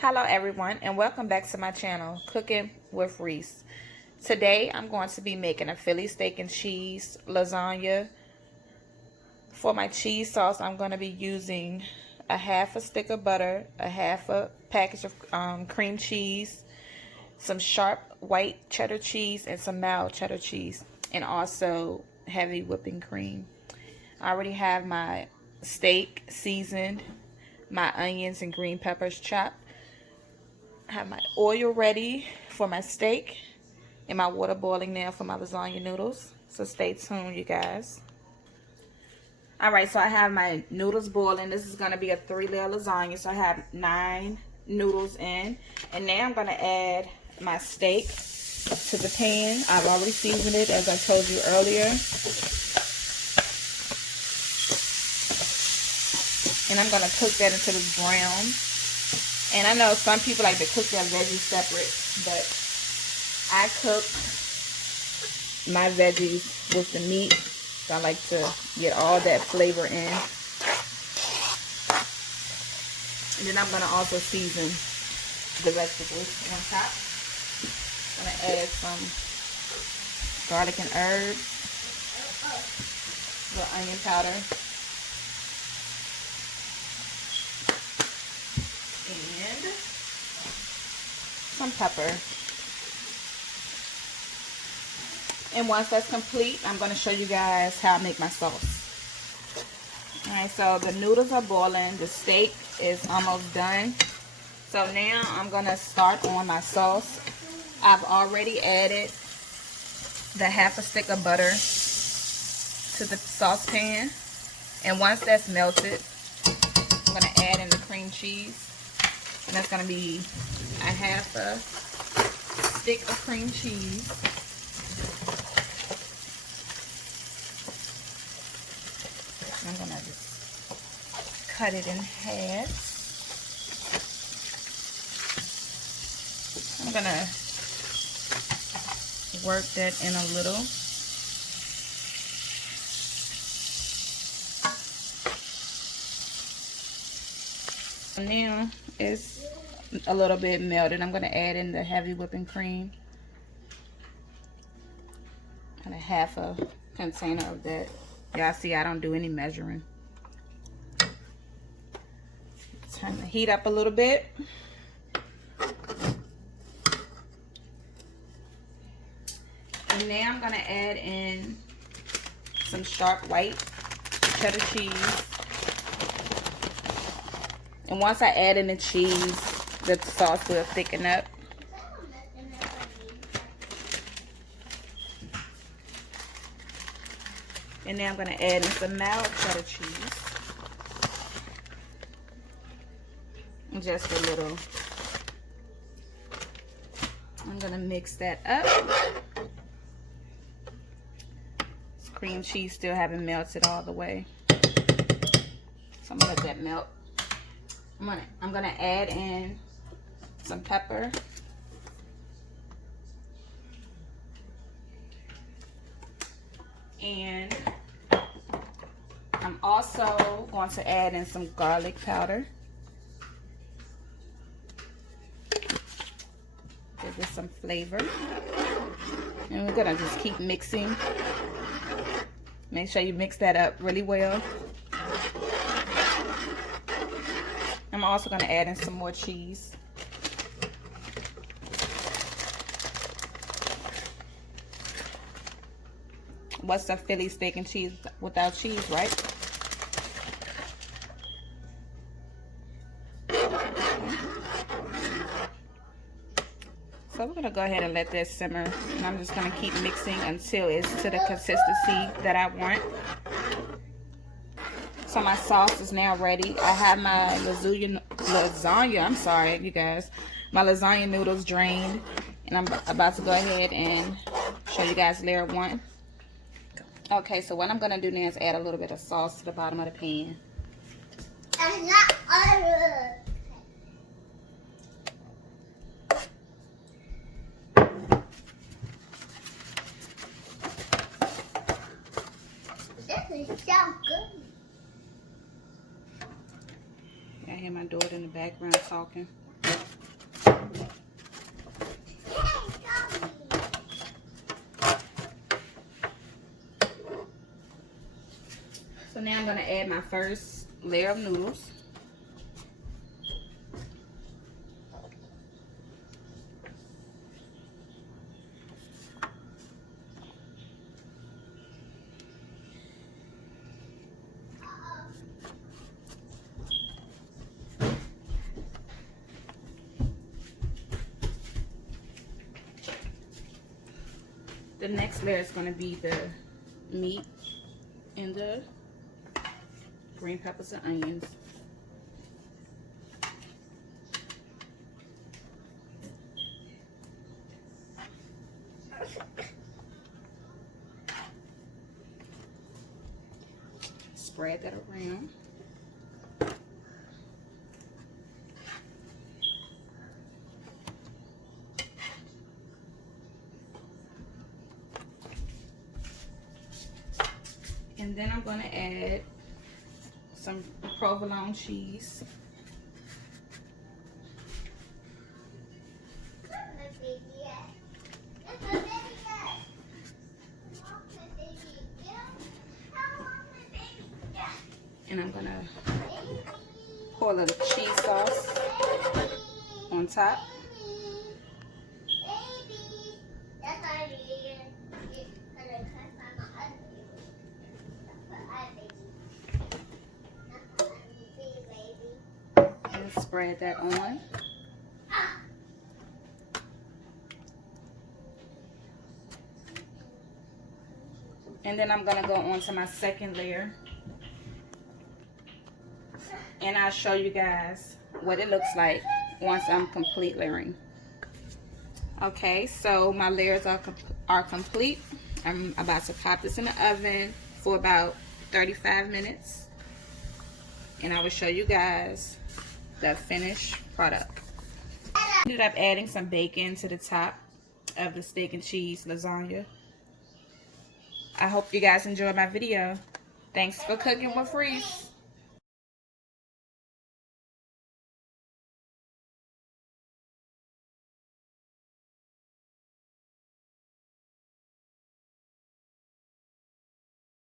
Hello everyone, and welcome back to my channel, Cooking with Reese. Today I'm going to be making a Philly steak and cheese lasagna. For my cheese sauce, I'm going to be using a half a stick of butter, a half a package of cream cheese, some sharp white cheddar cheese, and some mild cheddar cheese, and also heavy whipping cream. I already have my steak seasoned, my onions and green peppers chopped. I have my oil ready for my steak and my water boiling now for my lasagna noodles. So stay tuned, you guys. Alright, so I have my noodles boiling. This is going to be a 3-layer lasagna. So I have 9 noodles in. And now I'm going to add my steak to the pan. I've already seasoned it as I told you earlier. And I'm going to cook that until it's brown. And I know some people like to cook their veggies separate, but I cook my veggies with the meat. So I like to get all that flavor in. And then I'm going to also season the vegetables on top. I'm going to add some garlic and herbs, a little onion powder. And some pepper. And once that's complete, I'm going to show you guys how I make my sauce. Alright, so the noodles are boiling. The steak is almost done. So now I'm going to start on my sauce. I've already added the half a stick of butter to the saucepan. And once that's melted, I'm going to add in the cream cheese. And that's going to be a half a stick of cream cheese. I'm going to just cut it in half. I'm going to work that in a little. Now it's a little bit melted. I'm going to add in the heavy whipping cream. And a half a container of that. Y'all see I don't do any measuring. Turn the heat up a little bit. And now I'm going to add in some sharp white cheddar cheese. And once I add in the cheese, the sauce will thicken up. And now I'm going to add in some mild cheddar cheese. Just a little. I'm going to mix that up. This cream cheese still haven't melted all the way. So I'm going to let that melt. I'm gonna add in some pepper. And I'm also going to add in some garlic powder. Give this some flavor. And we're gonna just keep mixing. Make sure you mix that up really well. I'm also going to add in some more cheese. What's a Philly steak and cheese without cheese, right? So we're going to go ahead and let this simmer. And I'm just going to keep mixing until it's to the consistency that I want. So my sauce is now ready. I have my lasagna, I'm sorry, you guys. My lasagna noodles drained. And I'm about to go ahead and show you guys layer 1. Okay, so what I'm going to do now is add a little bit of sauce to the bottom of the pan. This is so good. I hear my daughter in the background talking. going to add my first layer of noodles. The next layer is going to be the meat and the green peppers and onions. Spread that around. And then I'm going to add some provolone cheese. And I'm going to pour a little cheese sauce on top. And spread that on. And then I'm going to go on to my second layer. And I'll show you guys what it looks like once I'm complete layering. Okay, so my layers are complete. I'm about to pop this in the oven for about 35 minutes. And I will show you guys the finished product. I ended up adding some bacon to the top of the steak and cheese lasagna. I hope you guys enjoyed my video. Thanks for cooking with Reese.